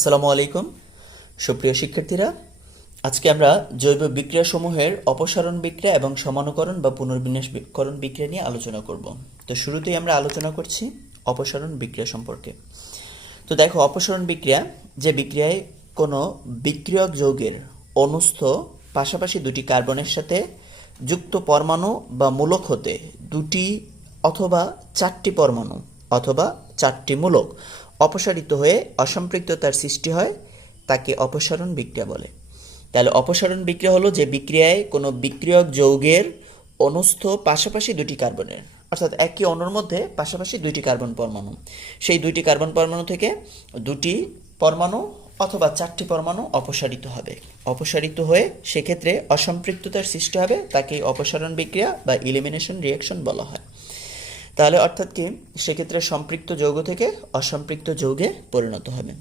আসসালামু আলাইকুম সুপ্রিয় শিক্ষার্থীরা, আজকে আমরা জৈব বিক্রিয়াসমূহের অপসারণ বিক্রিয়া এবং সমানুকরণ বা পুনর্বিন্যাসকরণ বিক্রিয়া নিয়ে আলোচনা করব। তো শুরুতেই আমরা আলোচনা করছি অপসারণ বিক্রিয়া সম্পর্কে। তো দেখো, অপসারণ বিক্রিয়া যে বিক্রিয়ায় কোনো বিক্রিয়ক যৌগের অনুস্থ পাশাপাশি দুটি কার্বনের সাথে যুক্ত পরমাণু বা মূলক হতে দুটি অথবা চারটি পরমাণু অথবা চারটি মূলক অপসারিত হয়ে অসম্পৃক্ততার সৃষ্টি হয়, তাকে অপসারণ বিক্রিয়া বলে। তাহলে অপসারণ বিক্রিয়া হলো যে বিক্রিয়ায় কোনো বিক্রিয়ক যৌগের অনুস্থ পাশাপাশি দুটি কার্বনের, অর্থাৎ একই অণুর মধ্যে পাশাপাশি দুইটি কার্বন পরমাণু, সেই দুইটি কার্বন পরমাণু থেকে দুটি পরমাণু অথবা চারটি পরমাণু অপসারিত হবে। অপসারিত হয়ে সেক্ষেত্রে অসম্পৃক্ততার সৃষ্টি হবে, তাকে অপসারণ বিক্রিয়া বা ইলিমিনেশন রিঅ্যাকশন বলা হয়। তাহলে অর্থাৎ কি, সেক্ষেত্রে সম্পৃক্ত যৌগ থেকে অসম্পৃক্ত যৌগে পরিণত হবে।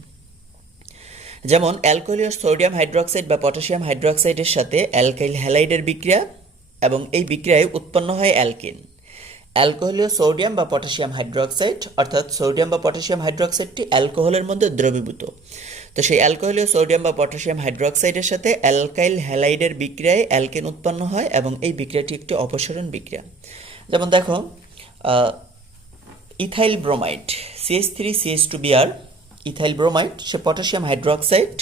যেমন অ্যালকোহলীয় সোডিয়াম হাইড্রোক্সাইড বা পটাশিয়াম হাইড্রোক্সাইডের সাথে অ্যালকাইল হ্যালাইডের বিক্রিয়া, এবং এই বিক্রিয়ায় উৎপন্ন হয় অ্যালকিন। অ্যালকোহলীয় সোডিয়াম বা পটাশিয়াম হাইড্রোক্সাইড, অর্থাৎ সোডিয়াম বা পটাশিয়াম হাইড্রোক্সাইডটি অ্যালকোহলের মধ্যে দ্রবীভূত। তো সেই অ্যালকোহলীয় সোডিয়াম বা পটাশিয়াম হাইড্রোক্সাইডের সাথে অ্যালকাইল হ্যালাইডের বিক্রিয়ায় অ্যালকেন উৎপন্ন হয়, এবং এই বিক্রিয়াটি একটি অপসারণ বিক্রিয়া। যেমন দেখো, ethyl bromide CH3CH2Br, ethyl bromide সে পটাশিয়াম হাইড্রোক্সাইড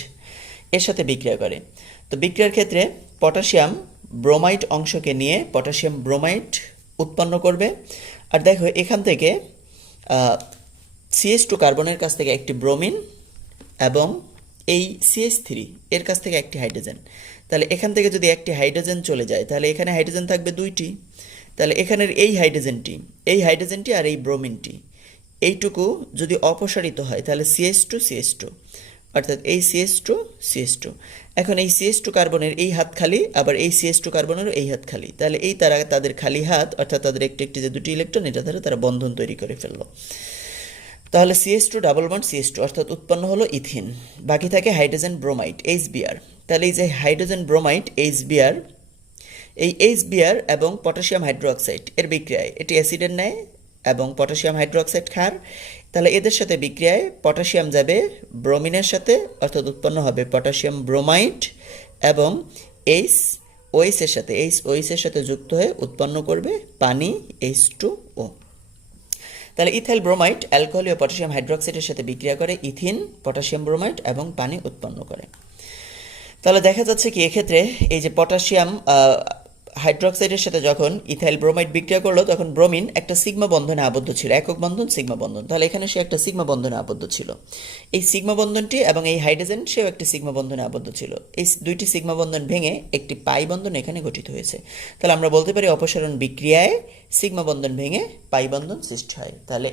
এর সাথে বিক্রিয়া করে। তো বিক্রিয়ার ক্ষেত্রে পটাশিয়াম ব্রোমাইড অংশকে নিয়ে পটাশিয়াম ব্রোমাইড উৎপন্ন করবে। আর দেখো, এখান থেকে CH2 কার্বনের কাছ থেকে একটি ব্রোমিন এবং এই CH3 এর কাছ থেকে একটি হাইড্রোজেন। তাহলে এখান থেকে যদি একটি হাইড্রোজেন চলে যায়, তাহলে এখানে হাইড্রোজেন থাকবে দুইটি। তাহলে এখানের এই হাইড্রোজেনটি আর এই ব্রোমিনটি, এইটুকু যদি অপসারিত হয় তাহলে CH2CH2, অর্থাৎ এই CH2CH2। এখন এই CH2 কার্বনের এই হাত খালি, আবার এই CH2 কার্বনেরও এই হাত খালি। তাহলে এই তাদের খালি হাত, অর্থাৎ তাদের একটি একটি যে দুটি ইলেকট্রন, এটা দ্বারা তারা বন্ধন তৈরি করে ফেললো। তাহলে CH2 ডাবল বন্ড CH2, অর্থাৎ উৎপন্ন হলো ইথিন। বাকি থাকে হাইড্রোজেন ব্রোমাইড HBr। তাহলে এই যে হাইড্রোজেন ব্রোমাইড HBr, এই HBr এবং পটাশিয়াম হাইড্রোক্সাইড এর বিক্রিয়ায় এটি অ্যাসিডের ন্যায় এবং পটাশিয়াম হাইড্রোক্সাইড ক্ষার। তাহলে এদের সাথে বিক্রিয়ায় পটাশিয়াম যাবে ব্রোমিনের সাথে, অর্থাৎ উৎপন্ন হবে পটাশিয়াম ব্রোমাইড, এবং OH এর সাথে যুক্ত হয়ে উৎপন্ন করবে পানি H2O। তাহলে ইথাইল ব্রোমাইড অ্যালকোহলীয় পটাশিয়াম হাইড্রোক্সাইডের সাথে বিক্রিয়া করে ইথিন, পটাশিয়াম ব্রোমাইড এবং পানি উৎপন্ন করে। তাহলে দেখা যাচ্ছে কি, এক্ষেত্রে এই যে পটাশিয়াম হাইড্রোক্সাইডের সাথে যখন ইথাইল ব্রোমাইড বিক্রিয়া করলো, তখন ব্রোমিন একটা সিগমা বন্ধনে আবদ্ধ ছিল, একক বন্ধন সিগমা বন্ধন। তাহলে এখানে সে একটা সিগমা বন্ধনে আবদ্ধ ছিল, এই সিগমা বন্ধনটি, এবং এই হাইড্রোজেন সেও একটি সিগমা বন্ধনে আবদ্ধ ছিল। এই দুইটি সিগমা বন্ধন ভেঙে একটি পাই বন্ধন এখানে গঠিত হয়েছে। তাহলে আমরা বলতে পারি অপসারণ বিক্রিয়ায় সিগমা বন্ধন ভেঙে পাই বন্ধন সৃষ্টি হয়। তাহলে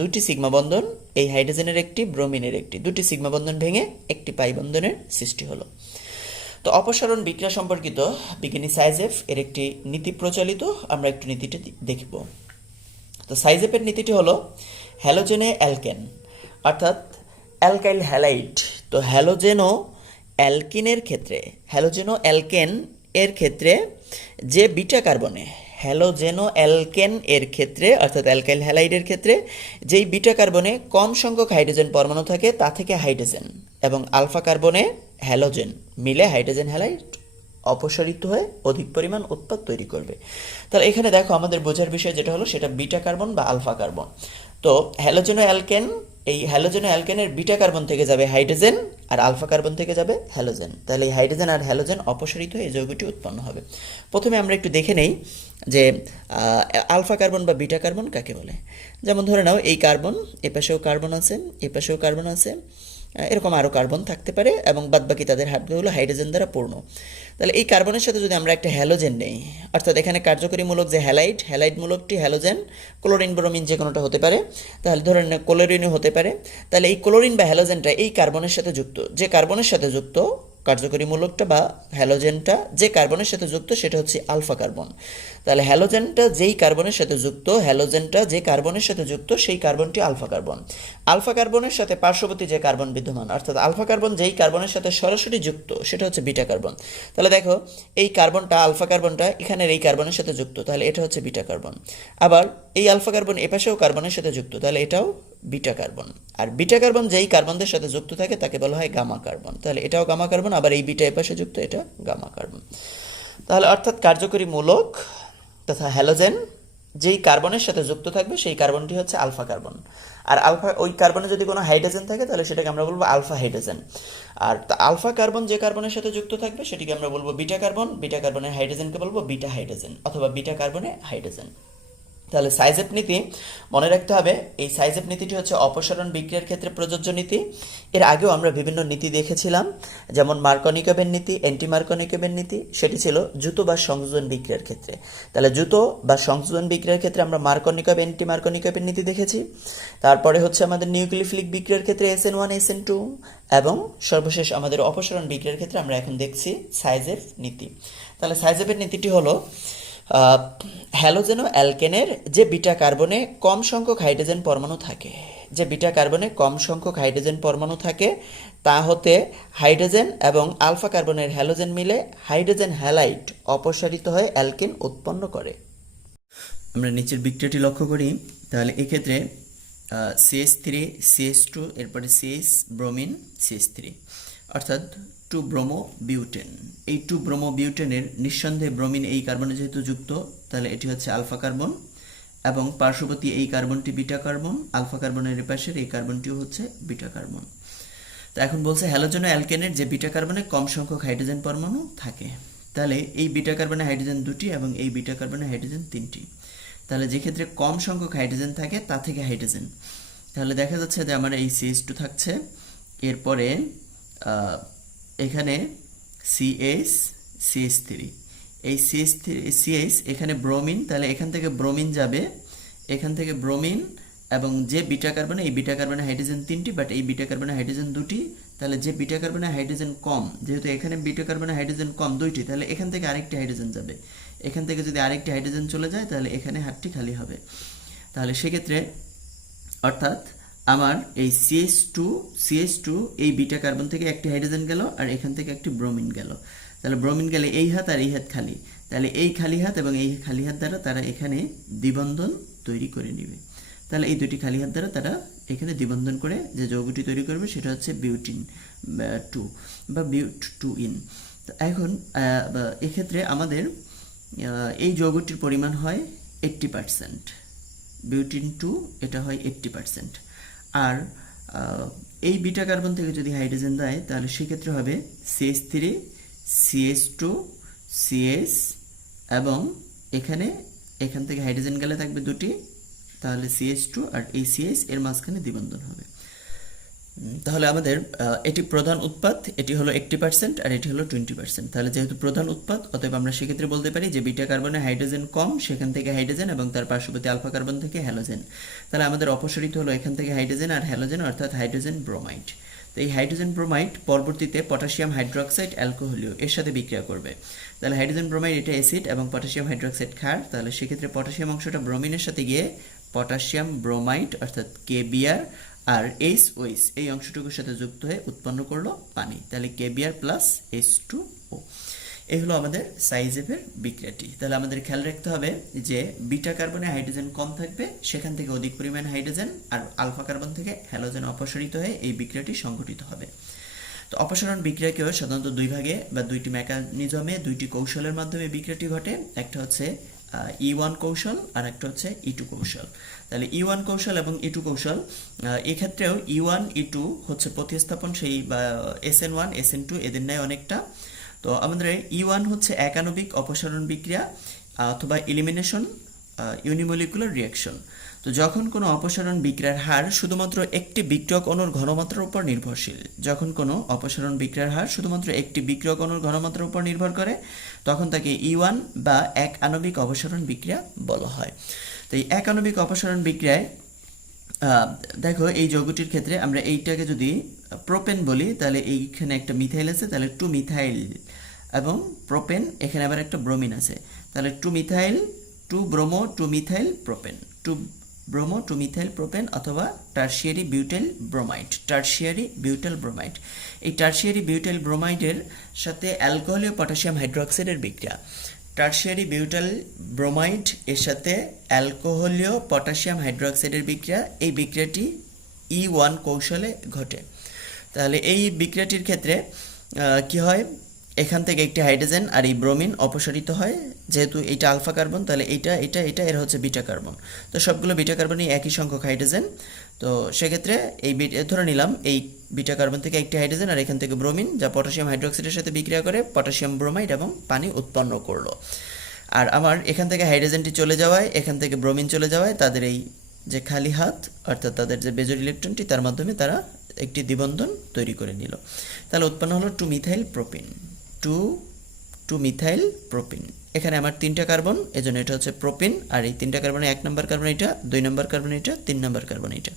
দুইটি সিগমা বন্ধন, এই হাইড্রোজেনের একটি, ব্রোমিনের একটি, দুটি সিগমা বন্ধন ভেঙে একটি পাই বন্ধনের সৃষ্টি হলো। তো অপসারণ বিক্রিয়া সম্পর্কিত বিজ্ঞানী সাইজেফ এর একটি নীতি প্রচলিত, আমরা একটু নীতিটি দেখব। তো সাইজেফের নীতিটি হলো হ্যালোজেনে অ্যালকেন, অর্থাৎ অ্যালকাইল হ্যালাইড। তো হ্যালোজেনো অ্যালকেন এর ক্ষেত্রে যে বিটা কার্বনে, হ্যালোজেনো অ্যালকেন এর ক্ষেত্রে অর্থাৎ অ্যালকাইল হ্যালাইডের ক্ষেত্রে যেই বিটা কার্বনে কম সংখ্যক হাইড্রোজেন পরমাণু থাকে, তা থেকে হাইড্রোজেন এবং আলফা কার্বনে হ্যালোজেন মিলে হাইড্রোজেন হ্যালাইড অপসারিত হয়ে অধিক পরিমাণ উৎপাদ তৈরি করবে। তাহলে এখানে দেখো, আমাদের বোঝার বিষয় যেটা হলো সেটা বিটা কার্বন বা আলফা কার্বন। তো হ্যালোজেনো অ্যালকেন, এই হ্যালোজেনো অ্যালকেনের বিটা কার্বন থেকে যাবে হাইড্রোজেন আর আলফা কার্বন থেকে যাবে হ্যালোজেন। তাহলে এই হাইড্রোজেন আর হ্যালোজেন অপসারিত হয়ে এই যৌগটি উৎপন্ন হবে। প্রথমে আমরা একটু দেখে নেই যে আলফা কার্বন বা বিটা কার্বন কাকে বলে। যেমন ধরে নাও, এই কার্বন, এপাশেও কার্বন আছে, এপাশেও কার্বন আছে, এরকম আরও কার্বন থাকতে পারে, এবং বাদবাকি তাদের হাতগুলো হাইড্রোজেন দ্বারা পূর্ণ। তাহলে এই কার্বনের সাথে যদি আমরা একটা হ্যালোজেন নেই, অর্থাৎ এখানে কার্যকরী মূলক যে হ্যালাইড মূলকটি হ্যালোজেন, ক্লোরিন ব্রোমিন যে কোনোটা হতে পারে, তাহলে ধরেন ক্লোরিনও হতে পারে। তাহলে এই ক্লোরিন বা হ্যালোজেনটা এই কার্বনের সাথে যুক্ত, যে কার্বনের সাথে যুক্ত কার্যকরী মূলকটা বা হ্যালোজেনটা যে কার্বনের সাথে যুক্ত, সেটা হচ্ছে আলফা কার্বন। তাহলে হ্যালোজেনটা যেই কার্বনের সাথে যুক্ত, হ্যালোজেনটা যে কার্বনের সাথে যুক্ত সেই কার্বনটি আলফা কার্বন। আলফা কার্বনের সাথে পার্শ্ববর্তী যে কার্বন বিদ্যমান, অর্থাৎ আলফা কার্বন যেই কার্বনের সাথে সরাসরি যুক্ত সেটা হচ্ছে বিটা কার্বন। তাহলে দেখো এই কার্বনটা, আলফা কার্বনটা এখানের এই কার্বনের সাথে যুক্ত, তাহলে এটা হচ্ছে বিটা কার্বন। আবার এই আলফা কার্বন এপাশেও কার্বনের সাথে যুক্ত, তাহলে এটাও বিটা কার্বন। আর বিটা কার্বন যেই কার্বনদের সাথে যুক্ত থাকে তাকে বলা হয় গামা কার্বন। তাহলে এটাও গামা কার্বন, আবার এই বিটা এপাশে যুক্ত, এটা গামা কার্বন। তাহলে অর্থাৎ কার্যকরী মূলক তথা হ্যালোজেন যেই কার্বনের সাথে যুক্ত থাকবে সেই কার্বনটি হচ্ছে আলফা কার্বন। আর আলফা, ওই কার্বনে যদি কোনো হাইড্রোজেন থাকে তাহলে সেটাকে আমরা বলবো আলফা হাইড্রোজেন। আর আলফা কার্বন যে কার্বনের সাথে যুক্ত থাকবে সেটিকে আমরা বলবো বিটা কার্বন। বিটা কার্বনের হাইড্রোজেনকে বলবো বিটা হাইড্রোজেন অথবা বিটা কার্বনে হাইড্রোজেন। তাহলে সাইজেপ নীতি মনে রাখতে হবে। এই সাইজেপ নীতিটি হচ্ছে অপসারণ বিক্রিয়ার ক্ষেত্রে প্রযোজ্য নীতি। এর আগেও আমরা বিভিন্ন নীতি দেখেছিলাম, যেমন মার্কনিকোভের নীতি, অ্যান্টি মার্কনিকোভের নীতি, সেটি ছিল জুতো বা সংযোজন বিক্রিয়ার ক্ষেত্রে। তাহলে জুতো বা সংযোজন বিক্রিয়ার ক্ষেত্রে আমরা মার্কনিকোভ, অ্যান্টি মার্কনিকোভের নীতি দেখেছি। তারপরে হচ্ছে আমাদের নিউক্লিওফিলিক বিক্রিয়ার ক্ষেত্রে SN1 SN2, এবং সর্বশেষ আমাদের অপসারণ বিক্রিয়ার ক্ষেত্রে আমরা এখন দেখছি সাইজেপ নীতি। তাহলে সাইজেপের নীতিটি হলো হ্যালোজেন ও অ্যালকেনের যে বিটা কার্বনে কম সংখ্যক হাইড্রোজেন পরমাণু থাকে, যে বিটা কার্বনে কম সংখ্যক হাইড্রোজেন পরমাণু থাকে তা হতে হাইড্রোজেন এবং আলফা কার্বনের হ্যালোজেন মিলে হাইড্রোজেন হ্যালাইড অপসারিত হয়ে অ্যালকেন উৎপন্ন করে। আমরা নিচের বিক্রিয়াটি লক্ষ্য করি। তাহলে এক্ষেত্রে CH3 CH2 এরপরে CH ব্রোমিন CH3, অর্থাৎ 2 ব্রোমো বিউটেন। এই 2 ব্রোমো বিউটেনের নিঃসন্দেহে ব্রোমিন এই কার্বনে যেহেতু যুক্ত, তাহলে এটি হচ্ছে আলফা কার্বন এবং পার্শ্ববর্তী এই কার্বনটি বিটা কার্বন। আলফা কার্বনের পাশের এই কার্বনটিও হচ্ছে বিটা কার্বন। তো এখন বলছে হ্যালোজেন ও অ্যালকেনের যে বিটা কার্বনে কম সংখ্যক হাইড্রোজেন পরমাণু থাকে, তাহলে এই বিটা কার্বনে হাইড্রোজেন 2টি এবং এই বিটা কার্বনে হাইড্রোজেন 3টি। তাহলে যে ক্ষেত্রে কম সংখ্যক হাইড্রোজেন থাকে তা থেকে হাইড্রোজেন, তাহলে দেখা যাচ্ছে যে আমার এই CH2 থাকছে, এরপরে এখানে CH CH3, এই CH এখানে ব্রোমিন, তাহলে এখান থেকে ব্রোমিন যাবে, এখান থেকে ব্রোমিন, এবং যে বিটা কার্বনে, এই বিটা কার্বনে হাইড্রোজেন 3টি বাট এই বিটা কার্বনে হাইড্রোজেন 2টি। তাহলে যে বিটা কার্বনে হাইড্রোজেন কম, যেহেতু এখানে বিটা কার্বনে হাইড্রোজেন কম 2টি, তাহলে এখান থেকে আরেকটি হাইড্রোজেন যাবে। এখান থেকে যদি আরেকটি হাইড্রোজেন চলে যায় তাহলে এখানে হাতটি খালি হবে। তাহলে সেক্ষেত্রে অর্থাৎ আমার এই CH2 এই বিটা কার্বন থেকে একটি হাইড্রোজেন গেল আর এখান থেকে একটি ব্রোমিন গেল। তাহলে ব্রোমিন গেলে এই হাত আর এই হাত খালি, তাহলে এই খালি হাত এবং এই খালি হাত দ্বারা তারা এখানে দ্বিবন্ধন তৈরি করে নেবে। তাহলে এই দুটি খালি হাত দ্বারা তারা এখানে দ্বিবন্ধন করে যে যৌগটি তৈরি করবে সেটা হচ্ছে বিউটিন 2 বা বিউট 2 ইন। এখন এক্ষেত্রে আমাদের এই যৌগটির পরিমাণ হয় 80%, বিউটিন 2 এটা হয় 80%। আর এই বিটা কার্বন থেকে যদি হাইড্রোজেন দেয় তাহলে সেক্ষেত্রে হবে CH3 CH2 CH, এবং এখান থেকে হাইড্রোজেন গেলে থাকবে 2টি, তাহলে CH2 আর এই CH এর মাঝখানে দ্বিবন্ধন হবে। তাহলে আমাদের এটি প্রধান উৎপাদ, এটি হলো 80% আর এটি হলো 20%। তাহলে যেহেতু প্রধান উৎপাদ, অতএব আমরা সেক্ষেত্রে বলতে পারি যে বিটা কার্বনে হাইড্রোজেন কম, সেখান থেকে হাইড্রোজেন এবং তার পার্শ্ববর্তী আলফা কার্বন থেকে হ্যালোজেন। তাহলে আমাদের অপসারিত হলো এখান থেকে হাইড্রোজেন আর হ্যালোজেন, অর্থাৎ হাইড্রোজেন ব্রোমাইড। তো এই হাইড্রোজেন ব্রোমাইড পরবর্তীতে পটাশিয়াম হাইড্রোক্সাইড অ্যালকোহলীয় এর সাথে বিক্রিয়া করবে। তাহলে হাইড্রোজেন ব্রোমাইড এটা অ্যাসিড এবং পটাশিয়াম হাইড্রোক্সাইড ক্ষার। তাহলে সেক্ষেত্রে পটাশিয়াম অংশটা ব্রোমিনের সাথে গিয়ে পটাশিয়াম ব্রোমাইড অর্থাৎ KBr, আর HOH এই অংশটুকুর সাথে যুক্ত হয়ে উৎপন্ন করলো পানি। তাহলে KBr প্লাস H2O। এই হলো আমাদের সাইজেপের বিক্রিয়াটি। তাহলে আমাদের খেয়াল রাখতে হবে যে বিটা কার্বনে হাইড্রোজেন কম থাকবে, সেখান থেকে অধিক পরিমাণ হাইড্রোজেন, আর আলফা কার্বন থেকে হ্যালোজেন অপসারিত হয়ে এই বিক্রিয়াটি সংঘটিত হবে। তো অপসারণ বিক্রিয়াকেও সাধারণত দুই ভাগে বা দুইটি মেকানিজমে, দুইটি কৌশলের মাধ্যমে বিক্রিয়াটি ঘটে। একটা হচ্ছে E1 কৌশল আর একটা হচ্ছে E2 কৌশল। তাহলে E1 কৌশল এবং E2 কৌশল, এক্ষেত্রেও E1 E2 হচ্ছে প্রতিস্থাপন সেই SN1 SN2 এদের ন্যায় অনেকটা। তো আমাদের E1 হচ্ছে একাণবিক অপসারণ বিক্রিয়া অথবা এলিমিনেশন ইউনিমলিকুলার রিঅ্যাকশন। তো যখন কোনো অপসারণ বিক্রিয়ার হার শুধুমাত্র একটি বিক্রিয়ক অণুর ঘনমাত্রার উপর নির্ভরশীল, যখন কোনো অপসারণ বিক্রিয়ার হার শুধুমাত্র একটি বিক্রিয়ক অণুর ঘনমাত্রার উপর নির্ভর করে, তখন তাকে E1 বা এক আণবিক অপসারণ বিক্রিয়া বলা হয়। তো এই এক আণবিক অপসারণ বিক্রিয়ায় দেখো এই যৌগটির ক্ষেত্রে আমরা এইটাকে যদি প্রোপেন বলি, তাহলে এইখানে একটা মিথাইল আছে, তাহলে 2 মিথাইল, এবং প্রোপেন এখানে আবার একটা ব্রোমিন আছে। তাহলে two methyl two bromo two methyl propane, two bromo two methyl propane অথবা tertiary butyl bromide, tertiary butyl bromide. এই টার্সিয়ারি বিউটাইল ব্রোমাইডের সাথে অ্যালকোহলীয় পটাশিয়াম হাইড্রোক্সাইডের বিক্রিয়া, টার্সিয়ারি বিউটাইল ব্রোমাইড এর সাথে অ্যালকোহলীয় পটাশিয়াম হাইড্রোক্সাইডের বিক্রিয়া, এই বিক্রিয়াটি E1 কৌশলে ঘটে। তাহলে এই বিক্রিয়াটির ক্ষেত্রে কি হয়, এখান থেকে একটি হাইড্রোজেন আর এই ব্রোমিন অপসারিত হয়, যেহেতু এটা আলফা কার্বন তাহলে এটা এর হচ্ছে বিটা কার্বন, তো সবগুলো বিটা কার্বনই একই সংখ্যক হাইড্রোজেন। তো সেক্ষেত্রে এই ধরে নিলাম এই বিটা কার্বন থেকে একটি হাইড্রোজেন আর এখান থেকে ব্রোমিন, যা পটাশিয়াম হাইড্রোক্সাইডের সাথে বিক্রিয়া করে পটাশিয়াম ব্রোমাইড এবং পানি উৎপন্ন করলো। আর আমার এখান থেকে হাইড্রোজেনটি চলে যাওয়ায়, এখান থেকে ব্রোমিন চলে যাওয়ায় তাদের এই যে খালি হাত অর্থাৎ তাদের যে বেজোর ইলেকট্রনটি তার মাধ্যমে তারা একটি দ্বিবন্ধন তৈরি করে নিল। তাহলে উৎপন্ন হলো two methyl propene, two methyl propene. এখানে আমার 3টা কার্বন, এজন্য এটা হচ্ছে প্রোপিন, আর এই 3টা কার্বনে 1 নম্বর কার্বন এটা, 2 নম্বর কার্বন এটা, 3 নম্বর কার্বন এটা,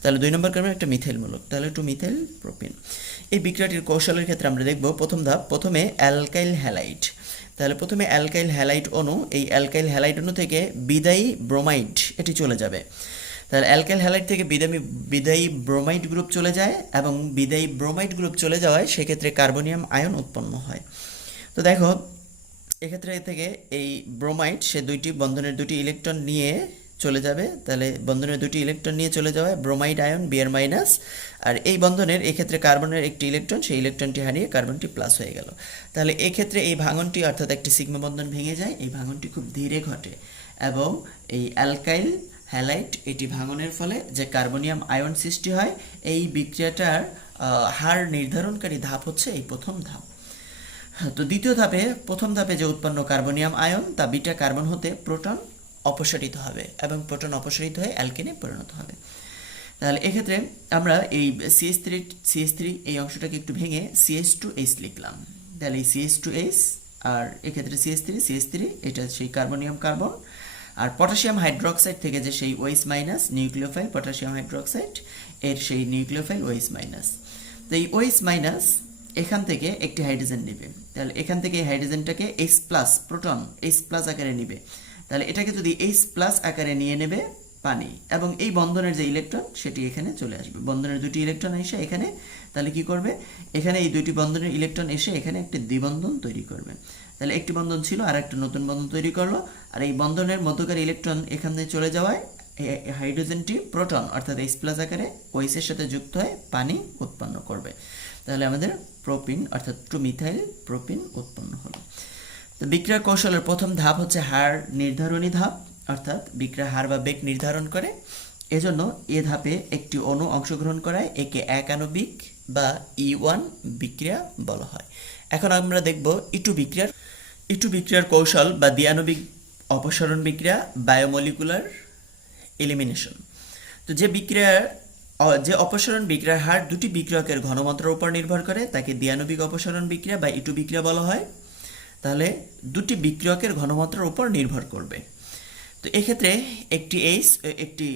তাহলে 2 নম্বর কার্বন একটা মিথাইল মূলক, তাহলে টু মিথাইল প্রোপিন। এই বিক্রিয়াটির কৌশলের ক্ষেত্রে আমরা দেখব প্রথম ধাপ, প্রথমে অ্যালকাইল হ্যালাইড। তাহলে প্রথমে অ্যালকাইল হ্যালাইড অণু, এই অ্যালকাইল হ্যালাইড অণু থেকে বিদায়ী ব্রোমাইড এটি চলে যাবে। তাহলে অ্যালকাইল হ্যালাইড থেকে বিদায়ী ব্রোমাইড গ্রুপ চলে যায় এবং বিদায়ী ব্রোমাইড গ্রুপ চলে যাওয়ায় সেক্ষেত্রে কার্বনিয়াম আয়ন উৎপন্ন হয়। তো দেখো এক্ষেত্রে থেকে এই ব্রোমাইড সে বন্ধনের দুটি ইলেকট্রন নিয়ে চলে যাবে, তাহলে বন্ধনের দুটি ইলেকট্রন নিয়ে চলে যাওয়ায় ব্রোমাইড আয়ন Br মাইনাস, আর এই বন্ধনের এক্ষেত্রে কার্বনের একটি ইলেকট্রন, সেই ইলেকট্রনটি হারিয়ে কার্বনটি প্লাস হয়ে গেল। তাহলে এক্ষেত্রে এই ভাঙনটি অর্থাৎ একটি সিগমা বন্ধন ভেঙে যায়, এই ভাঙনটি খুব ধীরে ঘটে এবং এই অ্যালকাইল হ্যালাইড এটি ভাঙনের ফলে যে কার্বনিয়াম আয়ন সৃষ্টি হয়, এই বিক্রিয়াটার হার নির্ধারণকারী ধাপ হচ্ছে এই প্রথম ধাপ। তো দ্বিতীয় ধাপে, প্রথম ধাপে যে উৎপন্ন কার্বনিয়াম আয়ন তা বিটা কার্বন হতে প্রোটন অপসারিত হবে এবং প্রোটন অপসারিত হয়ে অ্যালকেনে পরিণত হবে। তাহলে এক্ষেত্রে আমরা এই CH3 এই অংশটাকে একটু ভেঙে CH2H লিখলাম। তাহলে এই CH2H আর এক্ষেত্রে CH3 এটা সেই কার্বনিয়াম কার্বন, আর পটাশিয়াম হাইড্রোক্সাইড থেকে যে সেই OH minus nucleophile potassium hydroxide এর সেই নিউক্লিওফাইল OH মাইনাস। তো এই OH মাইনাস এখান থেকে একটি হাইড্রোজেন নেবে, তাহলে এখান থেকে এই হাইড্রোজেনটাকে H plus proton H plus আকারে নেবে, তাহলে এটাকে যদি H প্লাস আকারে নিয়ে নেবে পানি, এবং এই বন্ধনের যে ইলেকট্রন সেটি এখানে চলে আসবে, বন্ধনের দুটি ইলেকট্রন এসে এখানে, তাহলে কি করবে এখানে এই দুটি বন্ধনের ইলেকট্রন এসে এখানে একটি দ্বিবন্ধন তৈরি করবে। তাহলে একটি বন্ধন ছিল আর একটা নতুন বন্ধন তৈরি করলো, আর এই বন্ধনের মধ্যকার ইলেকট্রন এখানে চলে যাওয়ায় হাইড্রোজেনটি প্রোটন অর্থাৎ H প্লাস আকারে OH এর সাথে যুক্ত হয়ে পানি উৎপন্ন করবে। তাহলে আমাদের প্রোপিন অর্থাৎ টু মিথাইল প্রোপিন উৎপন্ন হলো। তো বিক্রিয়া কৌশলের প্রথম ধাপ হচ্ছে হার নির্ধারণী ধাপ, অর্থাৎ বিক্রিয়া হার বা বেগ নির্ধারণ করে। এজন্য এ ধাপে একটি অণু অংশগ্রহণ করায় একে এক আণবিক বা E1 বিক্রিয়া বলা হয়। এখন আমরা দেখব E2 বিক্রিয়ার কৌশল বা দ্বিআণবিক অপসারণ বিক্রিয়া, বায়োমলিকুলার এলিমিনেশন। তো যে অপসারণ বিক্রিয়ার হার দুটি বিক্রিয়কের ঘনমাত্রার উপর নির্ভর করে তাকে দ্বিআণবিক অপসারণ বিক্রিয়া বা E2 বিক্রিয়া বলা হয়। তাহলে দুটি বিক্রিয়কের ঘনমাত্রার উপর নির্ভর করবে। তো এক্ষেত্রে একটি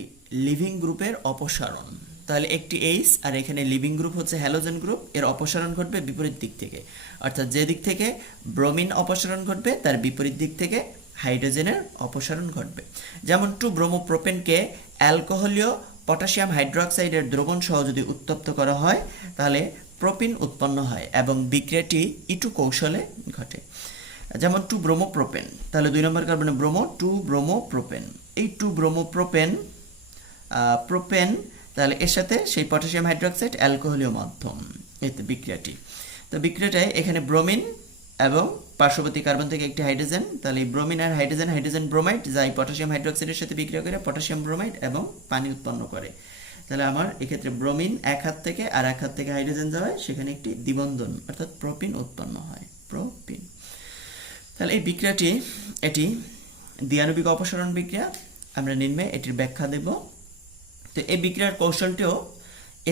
লিভিং গ্রুপের অপসারণ, তাহলে একটি H আর এখানে লিভিং গ্রুপ হচ্ছে হ্যালোজেন গ্রুপ, এর অপসারণ ঘটবে বিপরীত দিক থেকে, অর্থাৎ যে দিক থেকে ব্রোমিন অপসারণ ঘটবে তার বিপরীত দিক থেকে হাইড্রোজেনের অপসারণ ঘটবে। যেমন টু ব্রোমোপ্রোপেনকে অ্যালকোহলীয় পটাশিয়াম হাইড্রোক্সাইডের দ্রবণ সহ যদি উত্তপ্ত করা হয় তাহলে প্রোপিন উৎপন্ন হয় এবং বিক্রিয়াটি E2 কৌশলে ঘটে। যেমন টু ব্রোমোপ্রোপেন, তাহলে 2 নম্বর কার্বনে ব্রোমো, টু ব্রোমোপ্রোপেন, এই টু ব্রোমোপ্রোপেন প্রোপেন, তাহলে এর সাথে সেই পটাশিয়াম হাইড্রোক্সাইড অ্যালকোহলীয় মাধ্যম, এই তো বিক্রিয়াটি। তো বিক্রিয়াটায় এখানে ব্রোমিন এবং পার্শ্ববর্তী কার্বন থেকে একটি হাইড্রোজেন, তাহলে এই ব্রোমিন আর হাইড্রোজেন ব্রোমাইড যাই পটাশিয়াম হাইড্রোক্সাইডের সাথে বিক্রিয়া করে পটাশিয়াম ব্রোমাইড এবং পানি উৎপন্ন করে। তাহলে আমার এক্ষেত্রে ব্রোমিন এক হাত থেকে আর এক হাত থেকে হাইড্রোজেন যাওয়ায় সেখানে একটি দ্বিবন্ধন অর্থাৎ প্রোপিন উৎপন্ন হয়, প্রোপিন। তাহলে এই বিক্রিয়াটি এটি দ্বিআণবিক অপসারণ বিক্রিয়া, আমরা নিম্নে এটির ব্যাখ্যা দেব। তো এই বিক্রিয়ার কৌশলটিও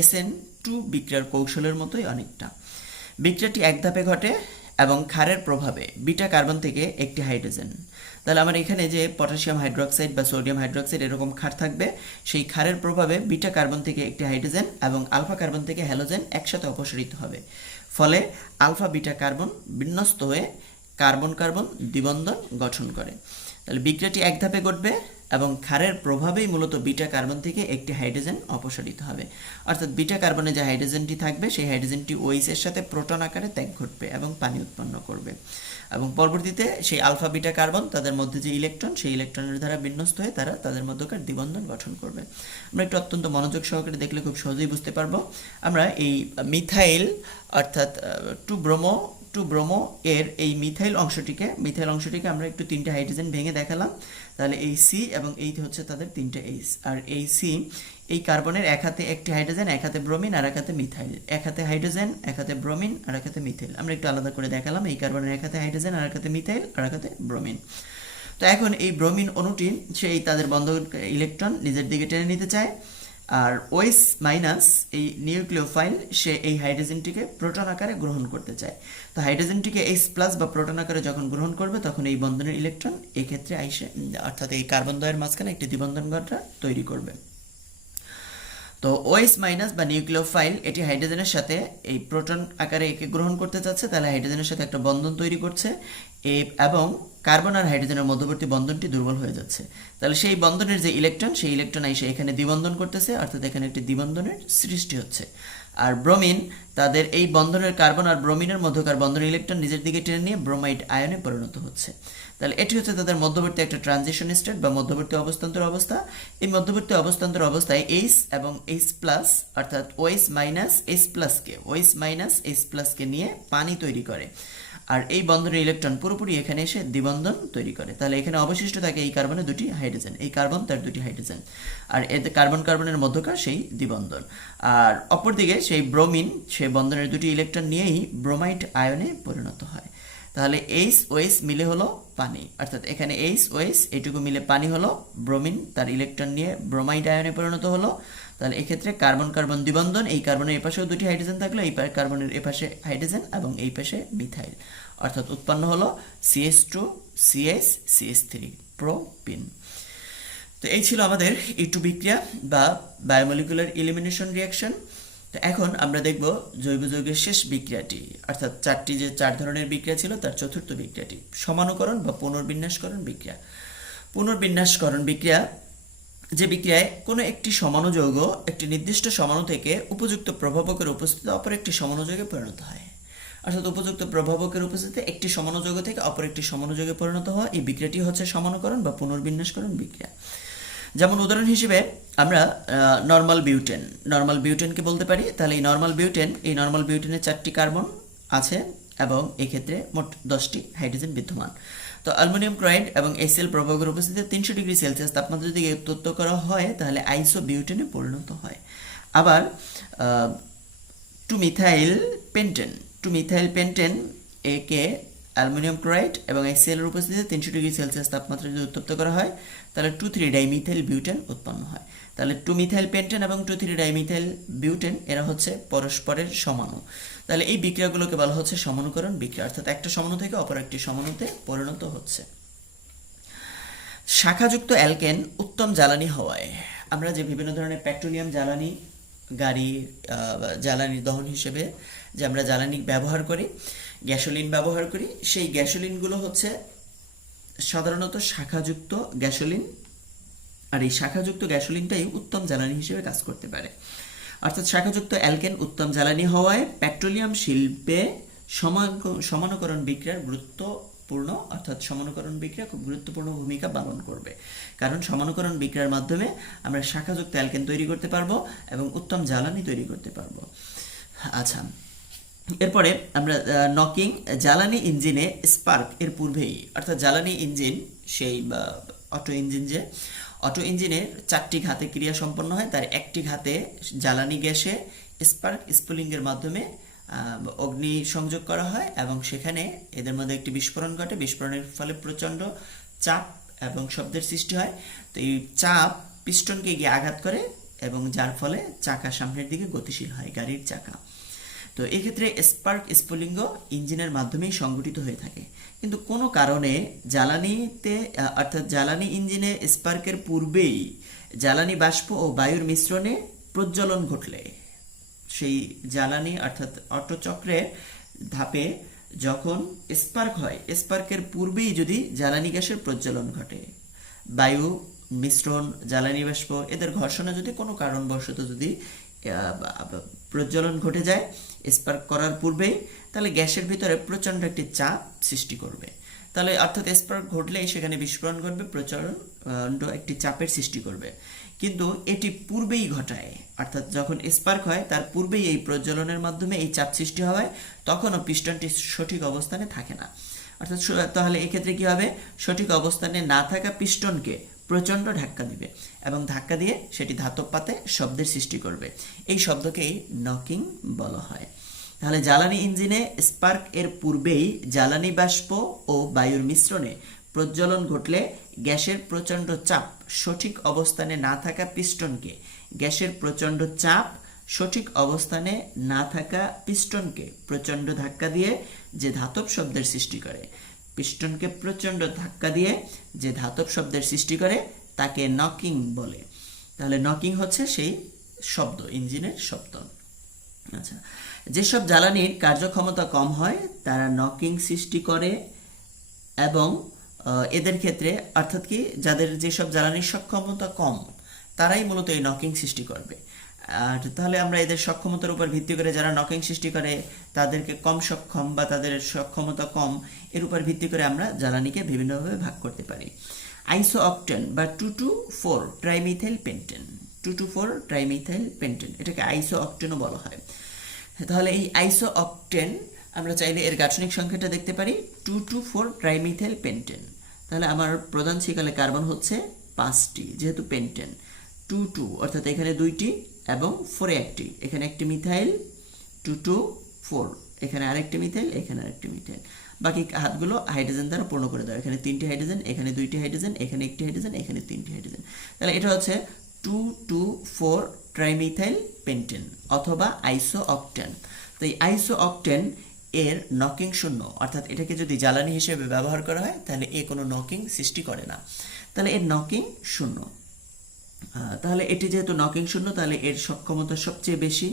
SN2 বিক্রিয়ার কৌশলের মতোই অনেকটা। বিক্রিয়াটি এক ধাপে ঘটে এবং ক্ষারের প্রভাবে বিটা কার্বন থেকে একটি হাইড্রোজেন, তাহলে আমার এখানে যে পটাশিয়াম হাইড্রোক্সাইড বা সোডিয়াম হাইড্রোক্সাইড এরকম ক্ষার থাকবে, সেই ক্ষারের প্রভাবে বিটা কার্বন থেকে একটি হাইড্রোজেন এবং আলফা কার্বন থেকে হ্যালোজেন একসাথে অপসারিত হবে, ফলে আলফা বিটা কার্বন বিন্যস্ত হয়ে কার্বন কার্বন দ্বিবন্ধন গঠন করে। তাহলে বিক্রিয়াটি এক ধাপে ঘটবে এবং ক্ষারের প্রভাবেই মূলত বিটা কার্বন থেকে একটি হাইড্রোজেন অপসারিত হবে, অর্থাৎ বিটা কার্বনে যে হাইড্রোজেনটি থাকবে সেই হাইড্রোজেনটি OH এর সাথে প্রোটন আকারে ত্যাগ ঘটবে এবং পানি উৎপন্ন করবে, এবং পরবর্তীতে সেই আলফা বিটা কার্বন তাদের মধ্যে যে ইলেকট্রন সেই ইলেকট্রনের দ্বারা বিন্যস্ত হয়ে তারা তাদের মধ্যকার দ্বিবন্ধন গঠন করবে। আমরা একটু অত্যন্ত মনোযোগ সহকারে দেখলে খুব সহজেই বুঝতে পারবো। আমরা এই মিথাইল অর্থাৎ টু ব্রোমো এর এই মিথাইল অংশটিকে আমরা একটু তিনটে হাইড্রোজেন ভেঙে দেখালাম। তাহলে এই সি এবং এই হচ্ছে তাদের তিনটে এইচ, আর এই সি এই কার্বনের এক হাতে একটি হাইড্রোজেন, এক হাতে ব্রোমিন আর এক হাতে মিথাইল, এক হাতে হাইড্রোজেন এক হাতে ব্রোমিন আর এক হাতে মিথাইল। আমরা একটু আলাদা করে দেখালাম, এই কার্বনের এক হাতে হাইড্রোজেন আর এক হাতে মিথাইল আর এক হাতে ব্রোমিন। তো এখন এই ব্রোমিন অণুটি সেই তাদের বন্ধ ইলেকট্রন নিজের দিকে টেনে নিতে চায়, আর OH মাইনাস এই নিউক্লিওফাইল সে এই হাইড্রোজেনটিকে প্রোটন আকারে গ্রহণ করতে চায়। তো হাইড্রোজেনটিকে H প্লাস বা প্রোটন আকারে যখন গ্রহণ করবে তখন এই বন্ধনের ইলেকট্রন এই ক্ষেত্রে আইসে অর্থাৎ এই কার্বন দ্বয়ের মাঝখানে একটি দ্বিবন্ধন ঘটনা তৈরি করবে। তো OH মাইনাস বা নিউক্লিওফাইল এটি হাইড্রোজেনের সাথে এই প্রোটন আকারে একে গ্রহণ করতে চাচ্ছে, তাহলে হাইড্রোজেনের সাথে একটা বন্ধন তৈরি করছে এবং কার্বন আর হাইড্রোজেনের মধ্যবর্তী বন্ধনটি দুর্বল হয়ে যাচ্ছে। তাহলে সেই বন্ধনের যে ইলেকট্রন সেই ইলেকট্রন এসে এখানে দ্বিবন্ধন করতেছে, অর্থাৎ এখানে একটি দ্বিবন্ধনের সৃষ্টি হচ্ছে। আর ব্রোমিন তাদের এই বন্ধনের কার্বন আর ব্রোমিনের মধ্যকার বন্ধনের ইলেকট্রন নিজের দিকে টেনে নিয়ে ব্রোমাইড আয়নে পরিণত হচ্ছে। তাহলে এটি হচ্ছে তাদের মধ্যবর্তী একটা ট্রানজিশন স্টেট বা মধ্যবর্তী অবস্থান্তর অবস্থা। এই মধ্যবর্তী অবস্থান্তর অবস্থায় H এবং H প্লাস অর্থাৎ OH মাইনাস H প্লাসকে নিয়ে পানি তৈরি করে, আর এই বন্ধনের ইলেকট্রন পুরোপুরি এখানে এসে দ্বিবন্ধন তৈরি করে। তাহলে এখানে অবশিষ্ট থাকে এই কার্বনে দুটি হাইড্রোজেন, এই কার্বন তার দুটি হাইড্রোজেন, আর এতে কার্বন কার্বনের মধ্যকার সেই দ্বিবন্ধন। আর অপরদিকে সেই ব্রোমিন সেই বন্ধনের দুটি ইলেকট্রন নিয়েই ব্রোমাইড আয়নে পরিণত হয়। তাহলে OH মিলে হলো পানি, অর্থাৎ এখানে OH এইটুকু মিলে পানি হলো, ব্রোমিন তার ইলেকট্রন নিয়ে ব্রোমাইড আয়নে পরিণত হলো। তাহলে এক্ষেত্রে কার্বন কার্বন দ্বিবন্ধন, এই কার্বনের এপাশেও দুটি হাইড্রোজেন থাকলো, এই কার্বনের এপাশে হাইড্রোজেন এবং এই পাশে মিথাইল, অর্থাৎ উৎপন্ন হলো CH2 CH CH3 প্রোপিন। তো এই ছিল আমাদের E2 বিক্রিয়া বা বায়োমলিকুলার এলিমিনেশন রিঅ্যাকশন। তো এখন আমরা দেখব জৈব যৌগের শেষ বিক্রিয়াটি, অর্থাৎ চার ধরনের বিক্রিয়া ছিল তার চতুর্থ বিক্রিয়াটি, সমানুকরণ বা পুনর্বিন্যাসকরণ বিক্রিয়া। পুনর্বিন্যাসকরণ বিক্রিয়া যে বিক্রিয়ায় কোনো একটি সমাণু যৌগ একটি নির্দিষ্ট সমাণু থেকে উপযুক্ত প্রভাবকের উপস্থিতিতে অপর একটি সমাণু যৌগে পরিণত হয়, অর্থাৎ উপযুক্ত প্রভাবকের উপস্থিতিতে একটি সমাণু যৌগ থেকে অপর একটি সমাণু যৌগে পরিণত হওয়া, এই বিক্রিয়াটি হচ্ছে সমানুকরণ বা পুনর্বিন্যাসকরণ বিক্রিয়া। যেমন উদাহরণ হিসেবে আমরা নরমাল বিউটেনকে বলতে পারি। তাহলে এই নরমাল বিউটেনের 4টি কার্বন আছে এবং এক্ষেত্রে মোট 10টি হাইড্রোজেন বিদ্যমান। তো অ্যালুমিনিয়াম ক্লোরাইড এবং HCl প্রভাবকের উপস্থিতিতে 300 ডিগ্রি সেলসিয়াস তাপমাত্রা যদি উত্তপ্ত করা হয় তাহলে আইসোবিউটেনে পরিণত হয়। আবার টু মিথাইল পেন্টেন একে অ্যালুমিনিয়াম ক্লোরাইড এবং HCl এর উপস্থিতিতে 300 ডিগ্রি সেলসিয়াস তাপমাত্রা যদি উত্তপ্ত করা হয় তাহলে 2,3-ডাইমিথাইল বিউটেন উৎপন্ন হয়। তাহলে 2-মিথাইল পেন্টেন এবং 2,3-ডাইমিথাইল বিউটেন এরা হচ্ছে পরস্পরের সমাণু। তাহলে এই বিক্রিয়াগুলোকে বলা হচ্ছে সমানুকরণ বিক্রিয়া, অর্থাৎ একটা সমাণু থেকে অপর একটি সমাণুতে পরিণত হচ্ছে। শাখাযুক্ত অ্যালকেন উত্তম জ্বালানি হওয়ায় আমরা যে বিভিন্ন ধরনের পেট্রোলিয়াম জ্বালানি, গাড়ি জ্বালানি দহন হিসেবে যে আমরা জ্বালানি ব্যবহার করি, গ্যাসোলিন ব্যবহার করি, সেই গ্যাসোলিনগুলো হচ্ছে সাধারণত শাখাযুক্ত গ্যাসোলিন, আর এই শাখাযুক্ত গ্যাসোলিনটাই উত্তম জ্বালানি হিসেবে কাজ করতে পারে। অর্থাৎ শাখাযুক্ত অ্যালকেন উত্তম জ্বালানি হওয়ায় পেট্রোলিয়াম শিল্পে সমানুকরণ বিক্রিয়ার গুরুত্বপূর্ণ, অর্থাৎ সমানুকরণ বিক্রিয়া খুব গুরুত্বপূর্ণ ভূমিকা পালন করবে, কারণ সমানুকরণ বিক্রিয়ার মাধ্যমে আমরা শাখাযুক্ত অ্যালকেন তৈরি করতে পারবো এবং উত্তম জ্বালানি তৈরি করতে পারবো। আচ্ছা, এরপরে আমরা নকিং জ্বালানি ইঞ্জিনে স্পার্ক এর পূর্বেই, অর্থাৎ জ্বালানি ইঞ্জিন সেই অটো ইঞ্জিনের 4টি ঘাতে ক্রিয়া সম্পন্ন হয়, তার একটি ঘাতে জ্বালানি গ্যাসে স্পার্ক স্পুলিংয়ের মাধ্যমে অগ্নি সংযোগ করা হয় এবং সেখানে এদের মধ্যে একটি বিস্ফোরণ ঘটে, বিস্ফোরণের ফলে প্রচণ্ড চাপ এবং শব্দের সৃষ্টি হয়। তো এই চাপ পিস্টনকে গিয়ে আঘাত করে এবং যার ফলে চাকা সামনের দিকে গতিশীল হয়, গাড়ির চাকা। তো এক্ষেত্রে স্পার্ক স্ফুলিঙ্গ ইঞ্জিনের মাধ্যমেই সংঘটিত হয়ে থাকে, কিন্তু কোনো কারণে জ্বালানিতে অর্থাৎ জ্বালানি ইঞ্জিনে স্পার্কের পূর্বেই জ্বালানি বাষ্প ও বায়ুর মিশ্রণে প্রজ্বলন ঘটলে সেই জ্বালানি অর্থাৎ অটো চক্রের ধাপে যখন স্পার্ক হয়, স্পার্কের পূর্বেই যদি জ্বালানি গ্যাসের প্রজ্বলন ঘটে, বায়ু মিশ্রণ জ্বালানি বাষ্প এদের ঘর্ষণে যদি কোনো কারণবশত যদি প্রজ্বলন ঘটে যায় স্পার্ক করার পূর্বেই, তাহলে গ্যাসের ভিতরে প্রচণ্ড একটি চাপ সৃষ্টি করবে। তাহলে অর্থাৎ স্পার্ক ঘটলেই সেখানে বিস্ফোরণ ঘটবে, প্রচণ্ড একটি চাপের সৃষ্টি করবে। কিন্তু এটি পূর্বেই ঘটায়, অর্থাৎ যখন স্পার্ক হয় তার পূর্বেই এই প্রজ্বলনের মাধ্যমে এই চাপ সৃষ্টি হওয়ায় তখনও পিস্টনটি সঠিক অবস্থানে থাকে না। অর্থাৎ তাহলে এক্ষেত্রে কি হবে, সঠিক অবস্থানে না থাকা পিস্টনকে প্রচণ্ড ধাক্কা দিবে এবং ধাক্কা দিয়ে সেটি ধাতব পাতে শব্দের সৃষ্টি করবে। এই শব্দকেই নকিং বলা হয়। তাহলে জ্বালানি ইঞ্জিনে স্পার্ক এর পূর্বেই জ্বালানি বাষ্প ও বায়ুর মিশ্রণে প্রজ্বলন ঘটলে গ্যাসের প্রচণ্ড চাপ সঠিক অবস্থানে না থাকা পিস্টনকে গ্যাসের প্রচণ্ড চাপ সঠিক অবস্থানে না থাকা পিস্টনকে প্রচণ্ড ধাক্কা দিয়ে যে ধাতব শব্দের সৃষ্টি করে, পিস্টনকে প্রচণ্ড ধাক্কা দিয়ে যে ধাতব শব্দের সৃষ্টি করে তাকে নকিং বলে। তাহলে নকিং হচ্ছে সেই শব্দ, ইঞ্জিনের শব্দ। আচ্ছা, যেসব জ্বালানির কার্যক্ষমতা কম হয় তারা নকিং সৃষ্টি করে এবং এদের ক্ষেত্রে অর্থাৎ কি যাদের যেসব জ্বালানির সক্ষমতা কম তারাই মূলত এই নকিং সৃষ্টি করবে। আর তাহলে আমরা এদের সক্ষমতার উপর ভিত্তি করে যারা নকিং সৃষ্টি করে তাদেরকে কম সক্ষম বা তাদের সক্ষমতা কম এর উপর ভিত্তি করে আমরা জ্বালানিকে বিভিন্নভাবে ভাগ করতে পারি। আইসো অকটেন বা 2,2,4 ট্রাইমিথাইল পেন্টেন, 2,2,4 ট্রাইমিথাইল পেন্টেন, এটাকে আইসো অকটেনও বলা হয়। তাহলে এই আইসো অকটেন আমরা চাইলে এর গাঠনিক সংখ্যাটা দেখতে পারি 2,2,4 ট্রাইমিথাইল পেন্টেন। তাহলে আমার প্রধান শিকালে কার্বন হচ্ছে 5টি, যেহেতু পেন্টেন 2,2 অর্থাৎ এখানে 2টি এবং 4 একটি, এখানে একটি মিথাইল 2,2,4, এখানে আরেকটি মিথাইল, এখানে আরেকটি মিথাইল, বাকি হাতগুলো হাইড্রোজেন দ্বারা পূর্ণ করে দাও। এখানে 3টি হাইড্রোজেন, এখানে 2টি হাইড্রোজেন, এখানে একটি হাইড্রোজেন, এখানে 3টি হাইড্রোজেন। তাহলে এটা হচ্ছে 2,2,4 ট্রাইমিথাইল পেন্টেন অথবা আইসো অকটেন। তো এই আইসো অকটেন এর নকিং শূন্য, অর্থাৎ এটাকে যদি জ্বালানি হিসেবে ব্যবহার করা হয় তাহলে এ কোনো নকিং সৃষ্টি করে না, তাহলে এর নকিং শূন্য। তাহলে এটি যেহেতু নকিং শূন্য তাহলে এর সক্ষমতা সবচেয়ে বেশি।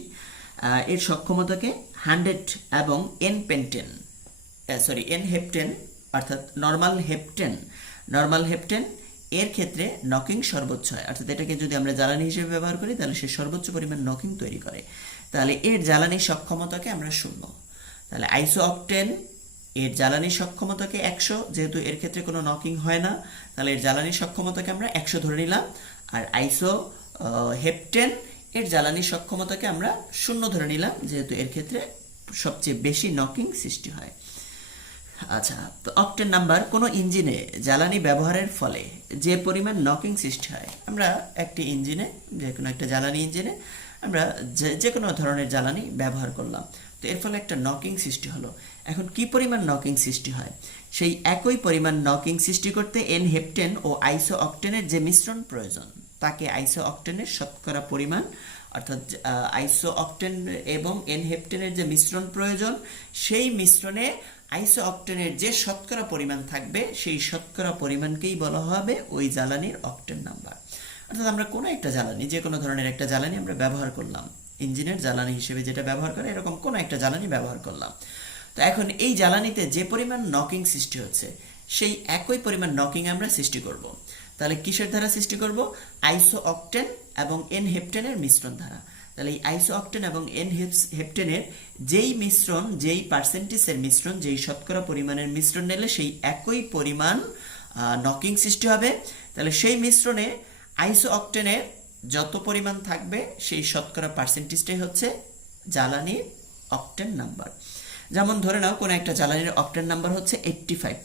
এর সক্ষমতাকে 100 এবং এন হেপটেন অর্থাৎ নর্মাল হেপটেন এর ক্ষেত্রে নকিং সর্বোচ্চ হয়, অর্থাৎ এটাকে যদি আমরা জ্বালানি হিসেবে ব্যবহার করি তাহলে সে সর্বোচ্চ পরিমাণ নকিং তৈরি করে। তাহলে এর জ্বালানি সক্ষমতাকে আমরা 0। তাহলে আইসো অকটেন এর জ্বালানি সক্ষমতাকে 100, যেহেতু এর ক্ষেত্রে কোনো নকিং হয় না তাহলে এর জ্বালানি সক্ষমতাকে আমরা 100 ধরে নিলাম। আর আইসো হেপটেন এর জ্বালানি সক্ষমতাকে আমরা 0 ধরে নিলাম, যেহেতু এর ক্ষেত্রে সবচেয়ে বেশি নকিং সৃষ্টি হয়। আচ্ছা, তো অকটেন নাম্বার কোনো ইঞ্জিনে জ্বালানি ব্যবহারের ফলে যে পরিমাণ নকিং সৃষ্টি হয়, আমরা একটি ইঞ্জিনে যে কোনো একটা জ্বালানি ইঞ্জিনে আমরা যে কোনো ধরনের জ্বালানি ব্যবহার করলাম, তো এর ফলে একটা নকিং সৃষ্টি হলো। এখন কি পরিমাণ নকিং সৃষ্টি হয়, সেই একই পরিমাণ নকিং সৃষ্টি করতে এন হেপটেন ও আইসো অকটেনের যে মিশ্রণ প্রয়োজন তাকে আইসো অকটেনের শতকরা পরিমাণ, অর্থাৎ আইসো অকটেন এবং এন হেপটেনের যে মিশ্রণ প্রয়োজন সেই মিশ্রণে আইসো অকটেনের যে শতকরা পরিমাণ থাকবে সেই শতকরা পরিমাণকেই বলা হবে ওই জ্বালানির অকটেন নাম্বার। অর্থাৎ আমরা কোনো একটা জ্বালানি, যে কোনো ধরনের একটা জ্বালানি আমরা ব্যবহার করলাম, ইঞ্জিনের জ্বালানি হিসেবে যেটা ব্যবহার করে এরকম কোনো একটা জ্বালানি ব্যবহার করলাম। তো এখন এই জ্বালানিতে যে পরিমাণ নকিং সৃষ্টি হচ্ছে সেই একই পরিমাণ নকিং আমরা সৃষ্টি করব। তাহলে কিসের দ্বারা সৃষ্টি করব, আইসো অকটেন এবং এন হেপটেনের মিশ্রণ দ্বারা। তাহলে এই আইসো অকটেন এবং এন হেপটেনের যেই মিশ্রণ, যেই পার্সেন্টেজের মিশ্রণ, যেই শতকরা পরিমাণের মিশ্রণ নিলে সেই একই পরিমাণ নকিং সৃষ্টি হবে। তাহলে সেই মিশ্রণে আইসো অকটেনের যত পরিমাণ থাকবে সেই শতকরা পার্সেন্টেজটাই হচ্ছে জ্বালানির অকটেন নাম্বার। যেমন ধরে নাও কোনো একটা জ্বালানির অকটেন নাম্বার হচ্ছে 85,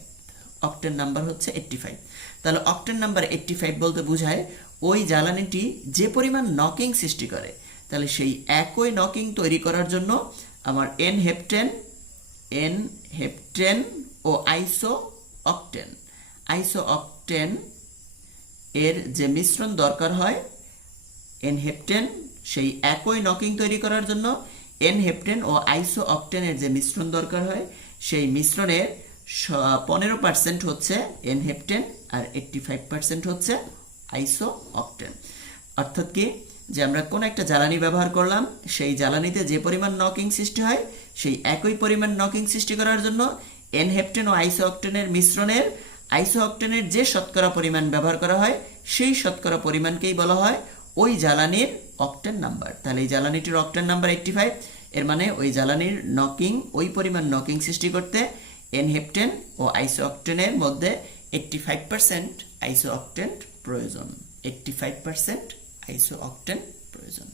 অকটেন নাম্বার হচ্ছে 85। তাহলে অকটেন নাম্বার 85 বলতে বোঝায় ওই জ্বালানিটি যে পরিমাণ নকিং সৃষ্টি করে, তাহলে সেই একই নকিং তৈরি করার জন্য আমার এন হেপটেন ও আইসো অকটেন এর যে মিশ্রণ দরকার হয় এন হেপটেন, সেই একই নকিং তৈরি করার জন্য এন হেপটেন ও আইসো অকটেনের যে মিশ্রণ দরকার হয় সেই মিশ্রণের 15% হচ্ছে এন হেপটেন আর 85% হচ্ছে আইসো অকটেন। অর্থাৎ কি যে আমরা কোন একটা জ্বালানি ব্যবহার করলাম, সেই জ্বালানিতে যে পরিমাণ নকিং সৃষ্টি হয় সেই একই পরিমাণ নকিং সৃষ্টি করার জন্য এনহেপ্টেন ও আইসোঅক্টেনের মিশ্রণের আইসোঅক্টেনের যে শতকরা পরিমাণ ব্যবহার করা হয় সেই শতকরা পরিমাণকেই বলা হয় ওই জ্বালানির অক্টেন নাম্বার। তাহলে এই জ্বালানিটির অক্টেন নাম্বার 85, এর মানে ওই জ্বালানির নকিং, ওই পরিমাণ নকিং সৃষ্টি করতে এনহেপ্টেন ও আইসোঅক্টেনের মধ্যে 85% আইসোঅক্টেন প্রয়োজন। 85% আইসোঅক্টেন প্রয়োজন।